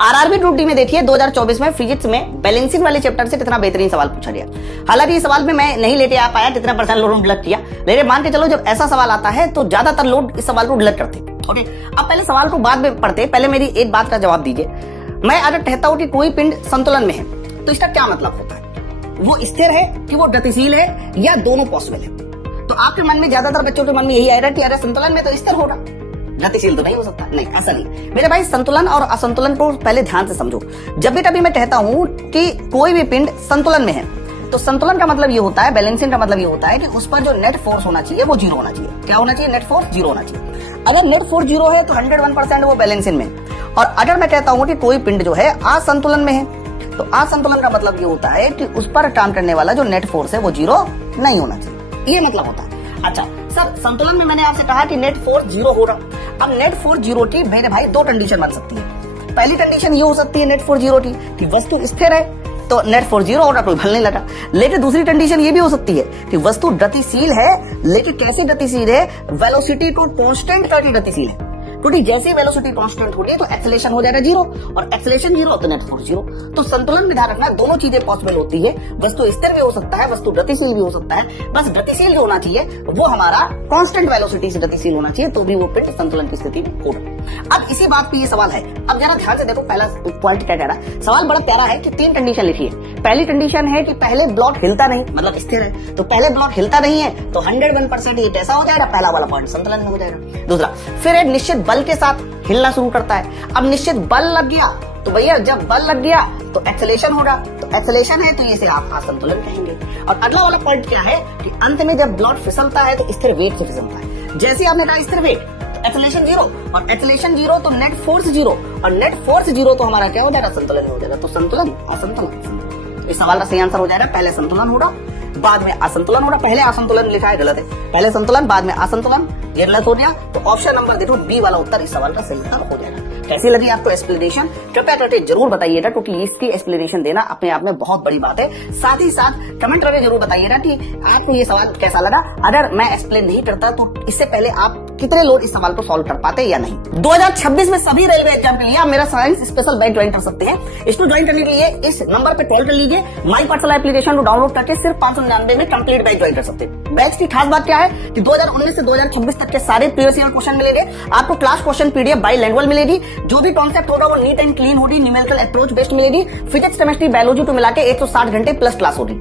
RRB group D में देखिए 2024 में फिजिक्स में बैलेंसिंग वाले चैप्टर से कितना बेहतरीन सवाल पूछा गया। हालांकि इस सवाल में मैं नहीं लेके आ पाया कितना परसेंट लोड डिडक्ट किया, लेकिन मान के चलो जब ऐसा सवाल आता है तो ज्यादातर लोग इस सवाल को डिडक्ट करते। ओके, अब पहले सवाल को बाद में पढ़ते, पहले मेरी एक बात का जवाब दीजिए। मैं अगर कहता हूं कि कोई पिंड संतुलन में है तो इसका क्या मतलब होता है? वो स्थिर है कि वो गतिशील है या दोनों पॉसिबल है? तो आपके मन में, ज्यादातर बच्चों के मन में यही आ रहा है कि अरे संतुलन में तो स्थिर होगा, गतिशील तो नहीं हो सकता। नहीं, ऐसा नहीं मेरे भाई। संतुलन और असंतुलन को पहले ध्यान से समझो। जब भी कभी मैं कहता हूं कि कोई भी पिंड संतुलन में है तो संतुलन का मतलब ये होता है, बैलेंसिंग का मतलब ये होता है कि उस पर जो नेट फोर्स होना चाहिए वो जीरो होना चाहिए। क्या होना चाहिए? नेट फोर्स जीरो होना चाहिए। अगर नेट फोर्स जीरो है तो 101% वो बैलेंसिंग में। और अगर मैं कहता हूं कि कोई पिंड जो है असंतुलन में है तो असंतुलन का मतलब ये होता है कि उस पर काम करने वाला जो नेट फोर्स है वो जीरो नहीं होना चाहिए। ये मतलब होता है। अच्छा सर, संतुलन में मैंने आपसे कहा कि नेट फोर्स जीरो हो रहा। अब नेट फोर्स जीरो की मेरे भाई दो कंडीशन बन सकती है। पहली कंडीशन ये हो सकती है नेट फोर्स जीरो की कि वस्तु स्थिर है तो नेट फोर्स जीरो होगा, कोई बल नहीं लगा। लेकिन दूसरी कंडीशन ये भी हो सकती है कि वस्तु गतिशील है, लेकिन कैसे गतिशील है? वेलोसिटी को कांस्टेंट करके गतिशील है। क्योंकि जैसे वेलोसिटी कांस्टेंट होगी तो एक्सेलरेशन हो जाएगा जीरो, और एक्सेलरेशन जीरो तो नेट फोर्स जीरो। तो संतुलन में ध्यान रखना, दोनों चीजें पॉसिबल होती है। वस्तु स्थिर भी हो सकता है, वस्तु गतिशील भी हो सकता है। बस गतिशील जो होना चाहिए वो हमारा कांस्टेंट वेलोसिटी से गतिशील होना चाहिए, तो भी वो पिंड संतुलन की स्थिति में होगा। अब इसी बात पे ये सवाल है। अब जरा ध्यान से देखो, पहला पॉइंट क्या कह रहा है। सवाल बड़ा प्यारा है कि 3 कंडीशन लिखी है। पहली कंडीशन है कि पहले ब्लॉक हिलता नहीं, मतलब स्थिर है, तो पहले ब्लॉक हिलता नहीं है तो 101% ये कैसा हो जाएगा? पहला वाला पॉइंट संतुलन में हो जाएगा। दूसरा, फिर एक निश्चित बल के साथ हिलना शुरू करता है। अब निश्चित बल लग गया तो भैया जब बल लग गया तो एक्सेलरेशन होगा, तो एक्सेलरेशन है तो इसे आप असंतुलन कहेंगे। और अगला वाला पॉइंट क्या है कि अंत में जब ब्लॉक फिसलता है तो स्थिर वेग से फिसलता है। जैसे आपने कहा स्थिर वेग तो एक्सेलरेशन जीरो, और एक्सेलरेशन जीरो तो नेट फोर्स जीरो, और नेट फोर्स जीरो तो हमारा क्या हो जाएगा? संतुलन हो जाएगा। तो संतुलन असंतुलन, इस सवाल का सही आंसर हो जाएगा पहले संतुलन होगा बाद में असंतुलन होगा। पहले असंतुलन लिखा है, गलत है। पहले संतुलन बाद में असंतुलन, ये गलत हो गया। तो ऑप्शन नंबर देखो बी वाला उत्तर इस सवाल का सही उत्तर हो जाएगा। कैसी लगी आपको एक्सप्लेनेशन? कृपया करके जरूर बताइएगा, क्योंकि इसकी एक्सप्लेनेशन देना अपने आप में बहुत बड़ी बात है। साथ ही साथ कमेंट करके जरूर बताइएगा कि आपको ये सवाल कैसा लगा। अगर मैं एक्सप्लेन नहीं करता तो इससे पहले आप कितने लोग इस सवाल को सॉल्व कर पाते या नहीं। 2026 में सभी रेलवे एग्जाम के लिए आप मेरा साइंस स्पेशल बैच ज्वाइन कर सकते हैं। इसको ज्वाइन करने के लिए इस नंबर पे कॉल कर लीजिए। माई पर्सनल एप्लीकेशन को डाउनलोड करके सिर्फ 599 में कंप्लीट बैच ज्वाइन कर सकते हैं। बैच की खास बात क्या है कि 2019 से 2026 तक के सारे प्रीवियस ईयर क्वेश्चन मिलेंगे आपको। क्लास क्वेश्चन पीडीएफ बाइलिंगुअल मिलेगी। जो भी कॉन्सेप्ट होगा वो नीट एंड क्लीन होगी, न्यूमेरिकल अप्रोच बेस्ड मिलेगी। फिजिक्स, केमिस्ट्री, बायोलॉजी को मिला के 160 घंटे प्लस क्लास होगी।